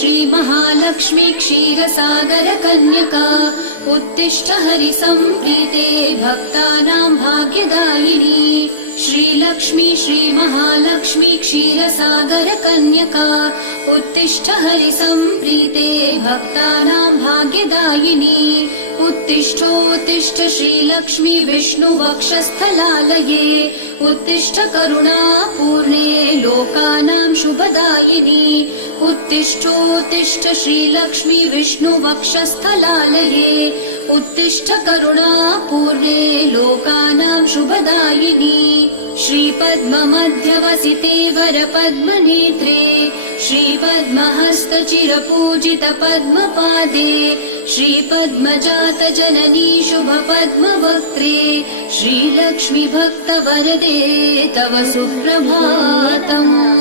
श्रीमहालक्ष्मी क्षीरसागरकन्यका उत्तिष्ठ हरिसम्प्रीते भक्तानां भाग्यदायिनी श्रीलक्ष्मी श्रीमहालक्ष्मी क्षीरसागरकन्यका उत्तिष्ठ हरिसम्प्रीते भक्तानां भाग्यदायिनी उत्तिष्ठोत्तिष्ठ श्रीलक्ष्मी विष्णुवक्षस्थलालये उत्तिष्ठ करुणापूर्णे लोकानां शुभदायिनी उत्तिष्ठोत्तिष्ठ श्रीलक्ष्मी विष्णुवक्षस्थलालये उत्तिष्ठ करुणापूर्णे लोकानां शुभदायिनी श्रीपद्ममध्यवसिते वरपद्मनेत्रे श्रीपद्महस्तचिरपूजित पद्मपादे श्रीपद्मजातजननी शुभपद्मवक्त्रे श्रीलक्ष्मी भक्तवरदे तव सुप्रभातम्।